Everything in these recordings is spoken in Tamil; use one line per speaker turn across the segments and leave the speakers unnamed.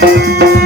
Thank you.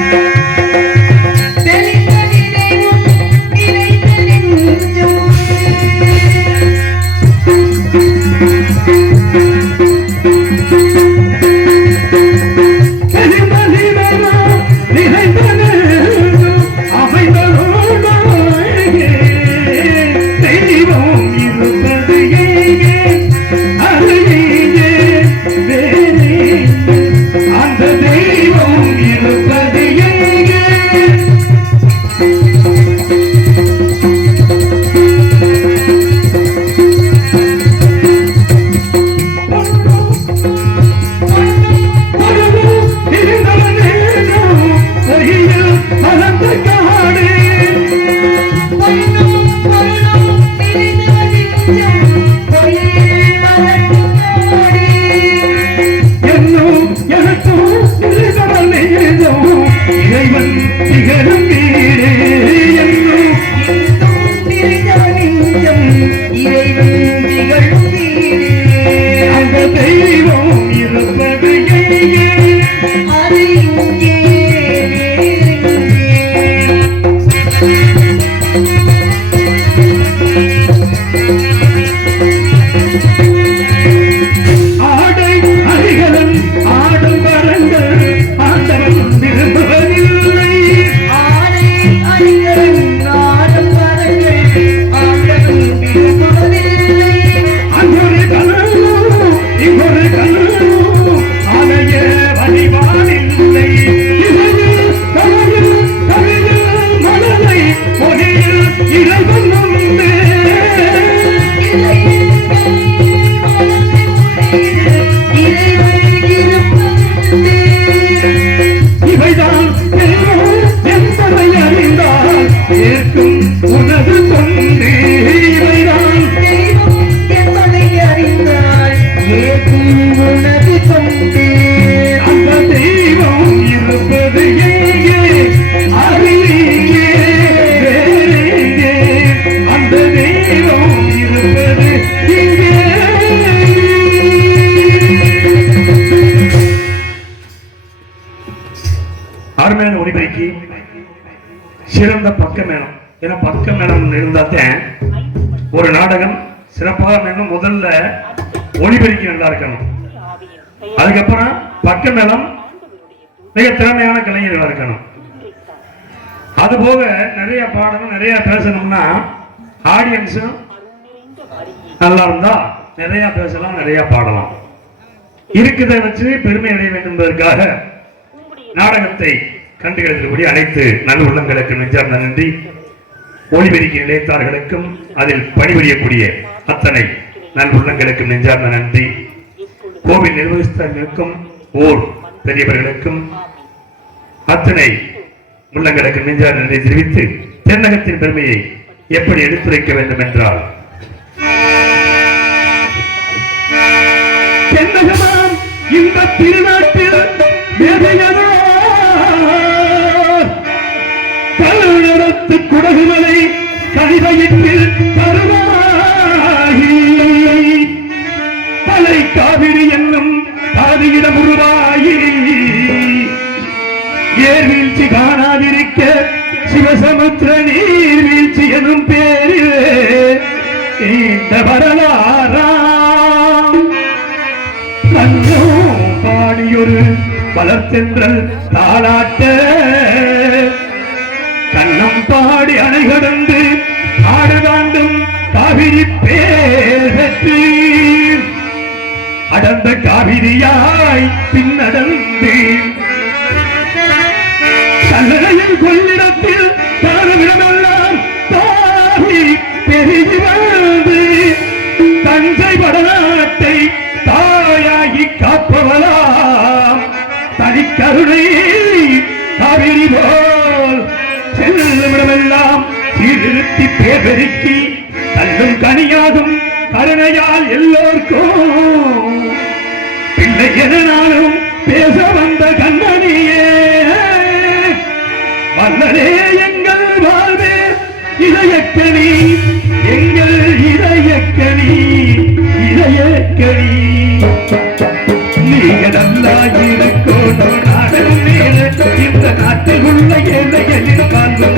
சிறந்த பக்க மேளம். ஏன்னா பக்க மேளம் இருந்தாத்தான் ஒரு நாடகம் சிறப்பாக மேலும் முதல்ல ஒளிபெருக்கி நல்லா இருக்கணும். அதுக்கப்புறம் பக்க மேளம் மிக திறமையான கலைஞர்களா இருக்கணும். அது போக நிறைய பாடணும் நிறைய பேசணும்னா ஆடியன்ஸும் நல்லா இருந்தா நிறைய பேசலாம் நிறைய பாடலாம். இருக்குதை வச்சு பெருமை அடைய வேண்டும் என்பதற்காக நாடகத்தை கண்டுகளிக்கக்கூடிய அனைத்து நல் உள்ளங்களுக்கு நெஞ்சார்ந்த நன்றி. ஒளிபெருக்கி நிலையத்தார்களுக்கும் அதில் பணிபுரியக்கூடிய அத்தனை நல் உள்ளங்களுக்கும் நெஞ்சார்ந்த நன்றி. கோவில் நிர்வகித்தவர்களுக்கும் ஓர் பெரியவர்களுக்கும் அத்தனை உள்ளங்களுக்கு நெஞ்சார் நன்றி தெரிவித்து தென்னகத்தின் பெருமையை எப்படி எடுத்துரைக்க வேண்டும் என்றால் இந்த திருநாட்டில் குடகுமலை கணிதயத்தில் தருவாகி தலை காவிரி என்னும் பாதியிடம் உருவாகி ஏர்வீழ்ச்சி காணாதிருக்க சிவசமுத்திர நீர்வீழ்ச்சி எனும் பேரிலே இந்த வரலாறாம் கண்ணோ பாடியொரு வளர்த்தென்றல் தாளாட்ட பாடி அணை கடந்து ஆடுதாண்டும் காவிரி பேர் பெற்று அடர்ந்த காவிரியாய் பின்னடந்து. கல்லறையின் கொள்ளிடத்தில் தானவிடமெல்லாம் தாவி பெருகி வந்து. தஞ்சை வடநாட்டை தாயாகி காப்பவளாம். தனிக்கருணை காவிரி போல் செல்ல சீர்திருத்தி பேபெருக்கி தன்னும் கனியாகும் கருணையால் எல்லோருக்கும். பிள்ளை எதனாலும் பேச வந்த கண்ணனியே. வல்லனே எங்கள் வாழ்வே இதயக்கணி எங்கள் இதயக்கணி இதயக்கணி நீங்க நல்லா இருக்கணும்
நாடும் இந்த நாட்டில் உள்ள ஏழைகளின்
காண்பு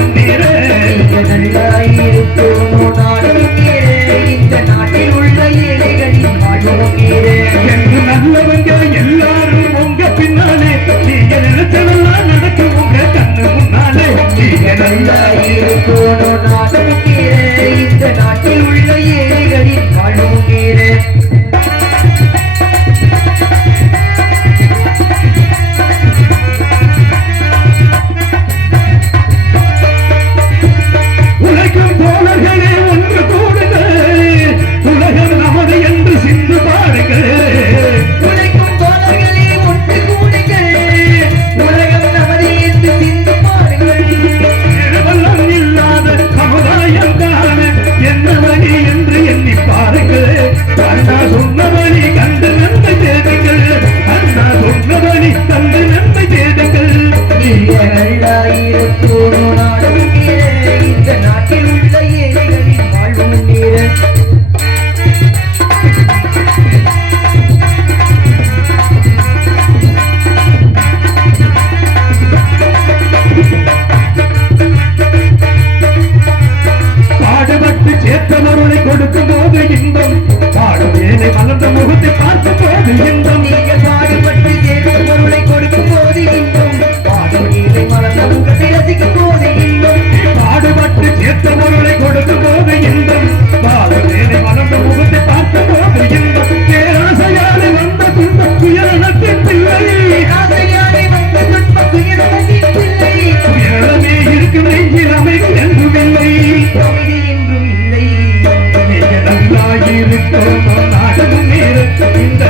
நேருக்கு நாடகம் நேருக்கு இந்த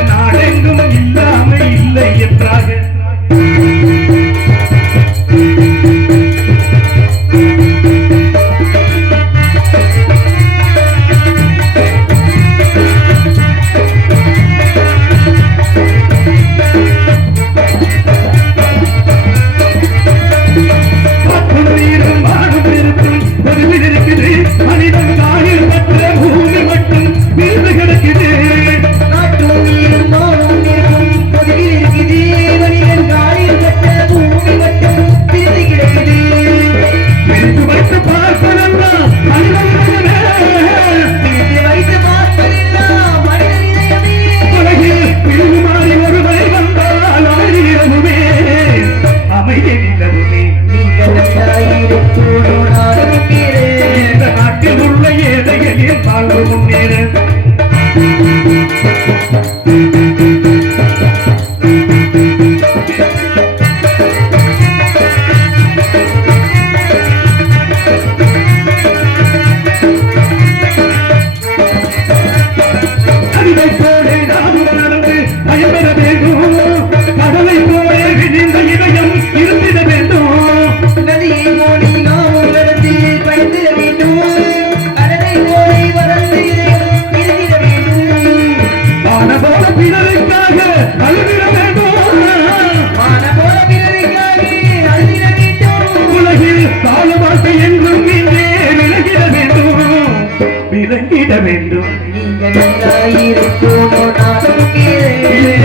இருக்க வேண்டும் இந்த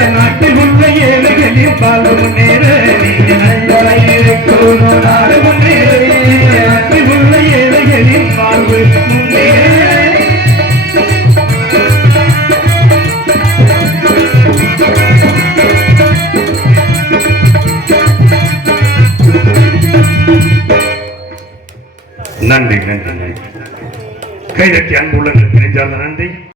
நாட்டில் உள்ள ஏழைகளின் வாழ்வு நன்றி நன்றி நன்றி. கைதட்டி அன்புள்ள Cristian Hernández.